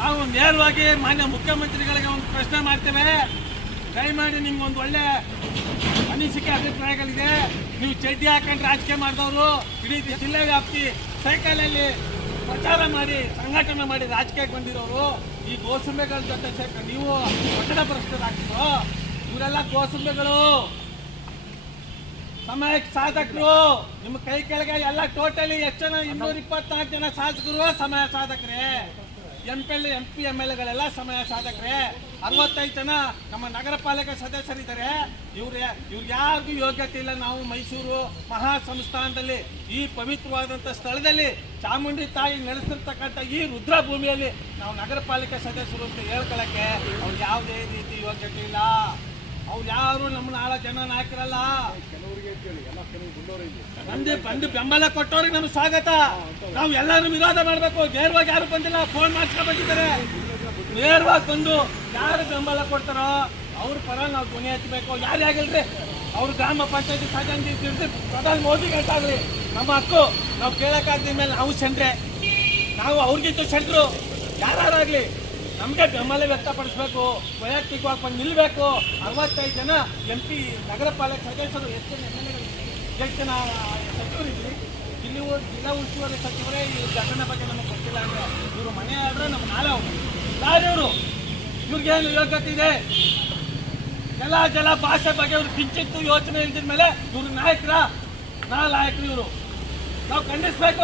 ನಾವು ನೇರವಾಗಿ ಮಾನ್ಯ ಮುಖ್ಯಮಂತ್ರಿಗಳಿಗೆ ಒಂದು ಪ್ರಶ್ನೆ ಮಾಡ್ತೇವೆ. ದಯಮಾಡಿ ನಿಮ್ಗೆ ಒಂದು ಒಳ್ಳೆ ಅನಿಸಿಕೆ ಅಭಿಪ್ರಾಯಗಳಿದೆ. ನೀವು ಚಡ್ಡಿ ಹಾಕೊಂಡು ರಾಜಕೀಯ ಮಾಡಿದವರು, ಇಡೀ ಜಿಲ್ಲೆ ವ್ಯಾಪ್ತಿ ಸೈಕಲಲ್ಲಿ ಪ್ರಚಾರ ಮಾಡಿ, ಸಂಘಟನೆ ಮಾಡಿ ರಾಜಕೀಯಕ್ಕೆ ಬಂದಿರೋರು, ಈ ಗೋಸುಂಬೆಗಳ ಜೊತೆ ಸೇರ್ಕೊಂಡು ನೀವು ಒತ್ತಡ ಭ್ರಷ್ಟರಾಗ್ತಿರೋ ಇವರೆಲ್ಲ ಗೋಸುಂಬೆಗಳು. ಸಮಯಕ್ಕೆ ಸಾಧಕರು. ನಿಮ್ಮ ಕೈ ಕೆಳಗೆ ಎಲ್ಲ ಟೋಟಲಿ ಎಷ್ಟು ಜನ ಇನ್ನೂರ ಇಪ್ಪತ್ನಾಲ್ಕು ಜನ ಸಾಧಕರು ಸಮಯ ಸಾಧಕರೇ. M L M P M L ಎಗಳೆಲ್ಲ ಸಮಯ ಸಾಧಕರೇ. ಅರವತ್ತೈದು ಜನ ನಮ್ಮ ನಗರ ಪಾಲಿಕೆ ಸದಸ್ಯರಿದ್ದಾರೆ. ಇವ್ರು ಇವ್ರಿಗೆ ಯಾರಿಗೂ ಯೋಗ್ಯತೆ ಇಲ್ಲ. ನಾವು ಮೈಸೂರು ಮಹಾ ಸಂಸ್ಥಾನದಲ್ಲಿ ಈ ಪವಿತ್ರವಾದಂಥ ಸ್ಥಳದಲ್ಲಿ ಚಾಮುಂಡಿ ತಾಯಿ ನೆಲೆಸಿರ್ತಕ್ಕಂಥ ಈ ರುದ್ರ ಭೂಮಿಯಲ್ಲಿ ನಾವು ನಗರ ಪಾಲಿಕೆ ಸದಸ್ಯರು ಅಂತ ಹೇಳ್ಕೊಳ್ಳೋಕ್ಕೆ ಅವ್ರಿಗೆ ಯಾವುದೇ ರೀತಿ ಯೋಗ್ಯತೆ ಇಲ್ಲ. ಅವ್ರು ಯಾರು ನಮ್ಮನ್ನ ಆಳ ಜನ ನಾಯಕರಲ್ಲ? ಬಂದು ಬಂದು ಬೆಂಬಲ ಕೊಟ್ಟವ್ರಿಗೆ ನಮ್ಗೆ ಸ್ವಾಗತ. ನಾವು ಎಲ್ಲರೂ ವಿರೋಧ ಮಾಡಬೇಕು. ನೇರವಾಗಿ ಯಾರು ಬಂದಿಲ್ಲ ಫೋನ್ ಮಾಡ್ಕೊಂಡು ಬಂದಿದ್ದಾರೆ. ನೇರವಾಗಿ ಬಂದು ಯಾರು ಬೆಂಬಲ ಕೊಡ್ತಾರೋ ಅವ್ರ ಪರ ನಾವು ಧ್ವನಿ ಹಚ್ಚಬೇಕು ಯಾರು ಆಗಿಲ್ರಿ, ಅವ್ರ ಗ್ರಾಮ ಪಂಚಾಯತಿ ಸದಸ್ಯ ಪ್ರಧಾನಿ ಮೋದಿ ಗಂಟಾಗ್ಲಿ ನಮ್ಮ ಹಕ್ಕು ನಾವು ಕೇಳಕ್ಕಾಗ್ದ ಮೇಲೆ ನಾವು ಚಂದ್ರೆ ನಾವು ಅವ್ರಿಗಿಂತ ಸೆಂಟ್ರು. ಯಾರಾಗಲಿ ನಮಗೆ ಬೆಂಬಲ ವ್ಯಕ್ತಪಡಿಸ್ಬೇಕು. ವೈಯಕ್ತಿಕವಾಗಿ ಬಂದು ನಿಲ್ಲಬೇಕು ಅರವತ್ತೈದು ಜನ ಎಂ ಪಿ ನಗರ ಪಾಲಿಕೆ ಸದಸ್ಯರು ಎಷ್ಟು ಜನ ಎಲ್ ಎಗಳು ಎಷ್ಟು ಜನ ಸಚಿವರಿದ್ರಿ ಇಲ್ಲಿ ಜಿಲ್ಲಾ ಉಸ್ತುವಾರಿ ಸಚಿವರೇ ಈ ಘಟನೆ ಬಗ್ಗೆ ನಮಗೆ ಗೊತ್ತಿಲ್ಲ ಅಂದ್ರೆ ಇವರು ಮನೆ ಆದರೆ ನಮ್ಗೆ ನಾಳೆ ಅವರು ಇವ್ರಿಗೆ ಏನು ಯೋಗ್ಯತೆ ಇದೆ? ಜಲ ಜಲ, ಭಾಷೆ ಬಗ್ಗೆ ಇವ್ರು ಕಿಂಚಿತ್ತು ಯೋಚನೆ ಇಲ್ದಿದ ಮೇಲೆ ಇವರು ನಾಯಕರ ನಾ ನಾಯಕರು ಇವರು. ನಾವು ಖಂಡಿಸ್ಬೇಕು.